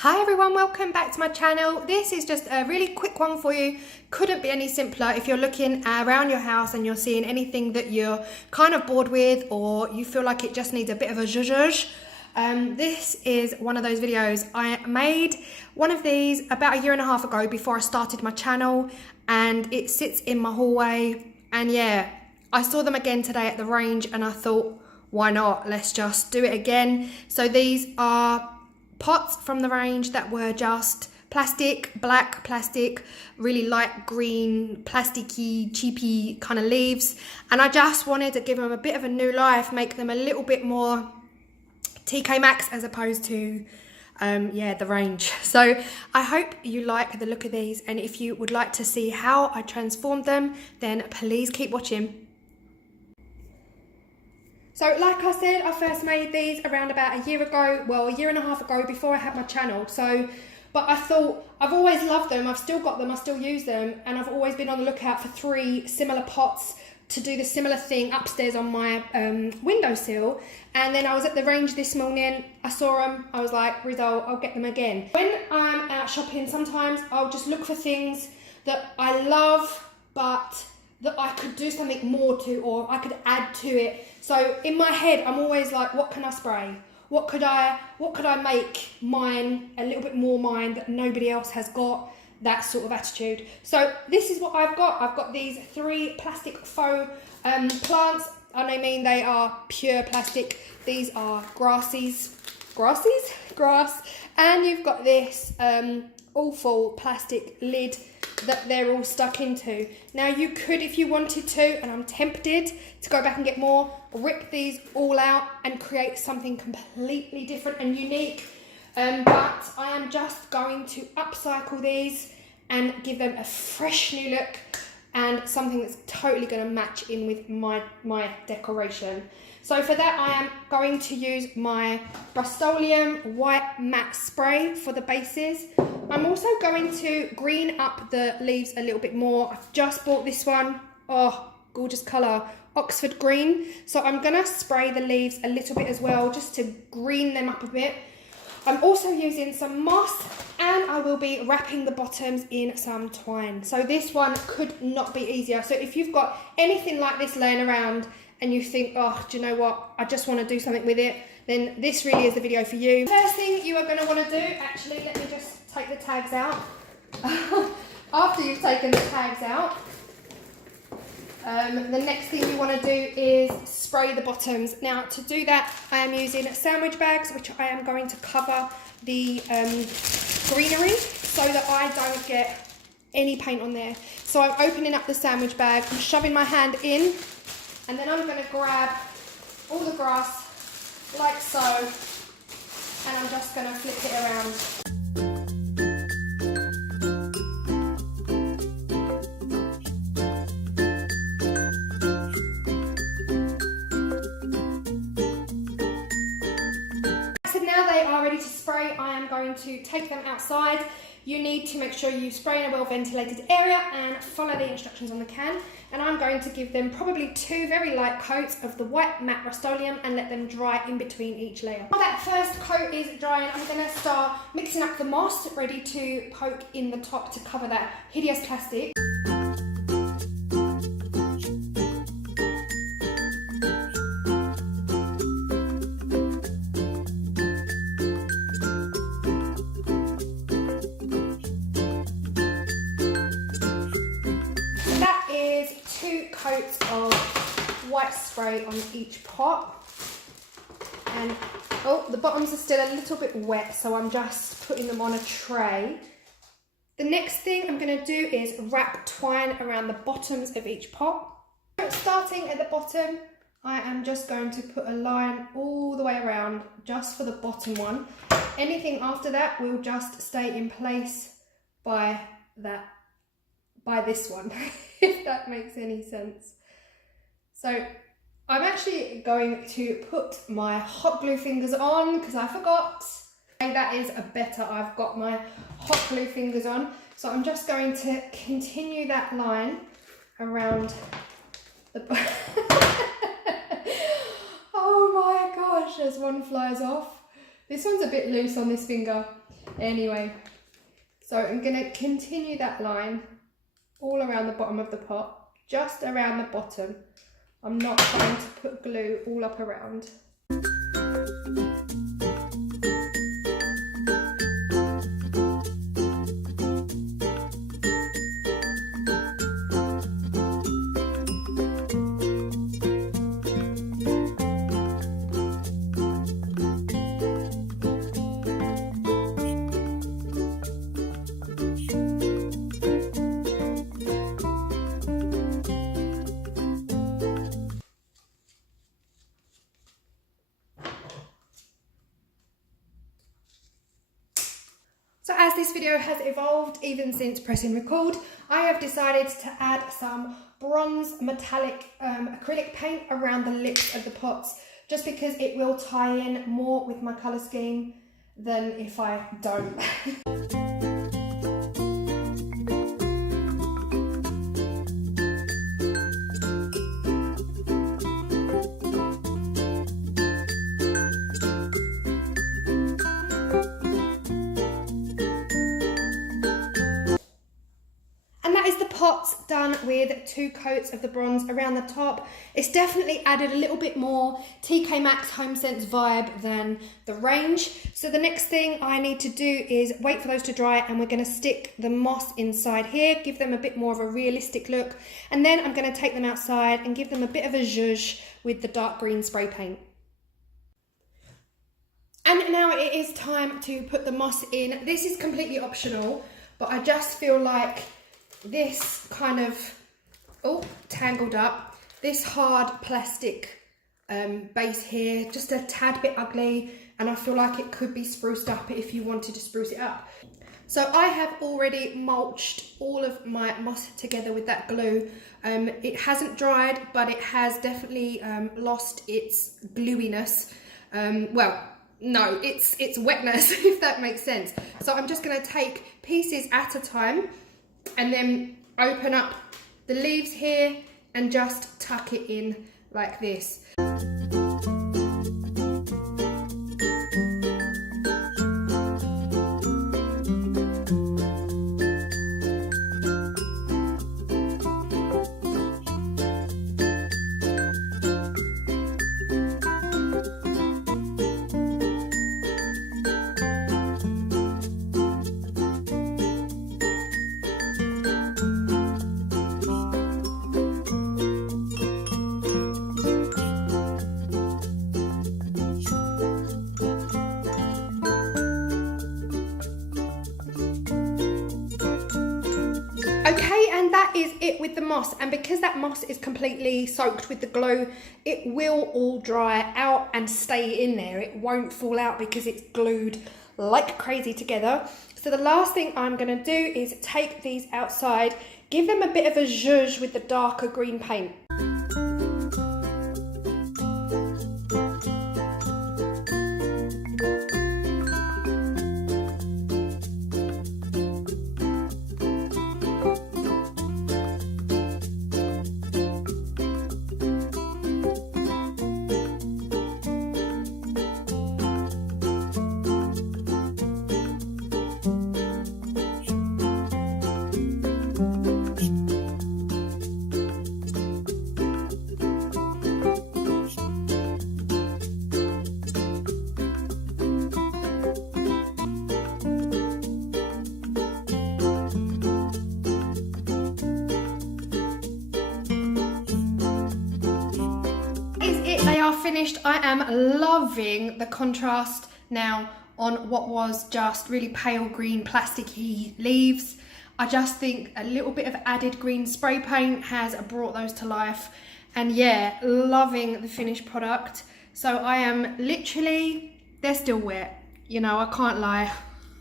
Hi everyone, welcome back to my channel. This is just a really quick one for you. Couldn't be any simpler if you're looking around your house and you're seeing anything that you're kind of bored with or you feel like it just needs a bit of a zhuzh. This is one of those videos. I made one of these about 1.5 years ago before I started my channel, and it sits in my hallway. And yeah, I saw them again today at the range and I thought, why not? Let's just do it again. So these are pots from the range that were just plastic, black plastic, really light green, plasticky, cheapy kind of leaves. And I just wanted to give them a bit of a new life, make them a little bit more TK Maxx as opposed to the range. So I hope you like the look of these, and if you would like to see how I transformed them, then please keep watching. So like I said, I first made these around about 1 year ago, well 1.5 years ago, before I had my channel. But I thought, I've always loved them, I've still got them, I still use them, and I've always been on the lookout for 3 similar pots to do the similar thing upstairs on my windowsill. And then I was at the range this morning, I saw them, I was like, Rizzo, I'll get them again. When I'm out shopping, sometimes I'll just look for things that I love, but that I could do something more to, or I could add to it. So in my head, I'm always like, what can I spray? What could I make mine, a little bit more mine, that nobody else has got? That sort of attitude. So this is what I've got. I've got these 3 plastic faux plants. I mean, they are pure plastic. These are grass. And you've got this awful plastic lid that they're all stuck into. Now you could, if you wanted to, and I'm tempted to go back and get more, rip these all out and create something completely different and unique. But I am just going to upcycle these and give them a fresh new look and something that's totally going to match in with my decoration. So for that, I am going to use my Rustoleum White Matt spray for the bases. I'm also going to green up the leaves a little bit more. I've just bought this one. Oh, gorgeous colour, Oxford green. So I'm going to spray the leaves a little bit as well, just to green them up a bit. I'm also using some moss, and I will be wrapping the bottoms in some twine. So this one could not be easier. So if you've got anything like this laying around and you think, oh, do you know what, I just want to do something with it, then this really is the video for you. First thing you are going to want to do, actually, let me just take the tags out. After you've taken the tags out, the next thing you want to do is spray the bottoms. Now to do that, I am using sandwich bags, which I am going to cover the greenery so that I don't get any paint on there. So I'm opening up the sandwich bag, I'm shoving my hand in, and then I'm going to grab all the grass like so, and I'm just going to flip it around. So now they are ready to spray, I am going to take them outside. You need to make sure you spray in a well ventilated area and follow the instructions on the can. And I'm going to give them probably 2 very light coats of the White Matte Rustoleum and let them dry in between each layer. While that first coat is drying, I'm going to start mixing up the moss, ready to poke in the top to cover that hideous plastic. Coats of white spray on each pot, and oh, the bottoms are still a little bit wet, so I'm just putting them on a tray. The next thing I'm going to do is wrap twine around the bottoms of each pot. Starting at the bottom, I am just going to put a line all the way around just for the bottom one. Anything after that will just stay in place by this one, if that makes any sense. So I'm actually going to put my hot glue fingers on because I forgot. That is a better, I've got my hot glue fingers on. So I'm just going to continue that line around the Oh my gosh, as one flies off. This one's a bit loose on this finger. Anyway, so I'm going to continue that line all around the bottom of the pot, just around the bottom. I'm not trying to put glue all up around. So as this video has evolved, even since pressing record, I have decided to add some bronze metallic acrylic paint around the lips of the pots, just because it will tie in more with my colour scheme than if I don't. Pots done with 2 coats of the bronze around the top. It's definitely added a little bit more TK Maxx Home Sense vibe than the range. So the next thing I need to do is wait for those to dry, and we're going to stick the moss inside here, give them a bit more of a realistic look, and then I'm going to take them outside and give them a bit of a zhuzh with the dark green spray paint. And now it is time to put the moss in. This is completely optional, but I just feel like this kind of, tangled up, this hard plastic base here, just a tad bit ugly, and I feel like it could be spruced up if you wanted to spruce it up. So I have already mulched all of my moss together with that glue. It hasn't dried, but it has definitely lost its gluiness. Well, no, it's wetness, if that makes sense. So I'm just going to take pieces at a time and then open up the leaves here and just tuck it in like this. Okay, and that is it with the moss, and because that moss is completely soaked with the glue, it will all dry out and stay in there. It won't fall out because it's glued like crazy together. So the last thing I'm going to do is take these outside, give them a bit of a zhuzh with the darker green paint. They are finished. I am loving the contrast now on what was just really pale green plasticky leaves. I just think a little bit of added green spray paint has brought those to life, and yeah, loving the finished product. So I am literally, they're still wet, you know, I can't lie.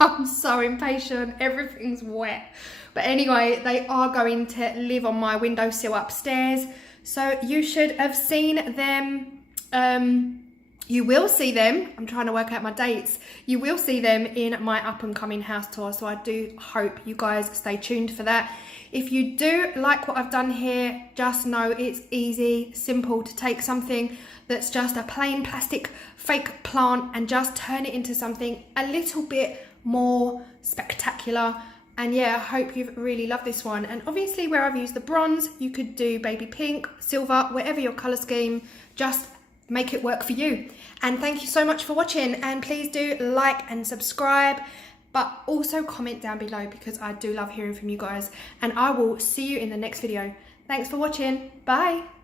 I'm so impatient, everything's wet. But anyway, they are going to live on my windowsill upstairs. So you should have seen them, you will see them, I'm trying to work out my dates, you will see them in my up and coming house tour, so I do hope you guys stay tuned for that. If you do like what I've done here, just know it's easy, simple to take something that's just a plain plastic fake plant and just turn it into something a little bit more spectacular. And yeah, I hope you've really loved this one. And obviously where I've used the bronze, you could do baby pink, silver, whatever your color scheme, just make it work for you. And thank you so much for watching, and please do like and subscribe, but also comment down below because I do love hearing from you guys, and I will see you in the next video. Thanks for watching. Bye.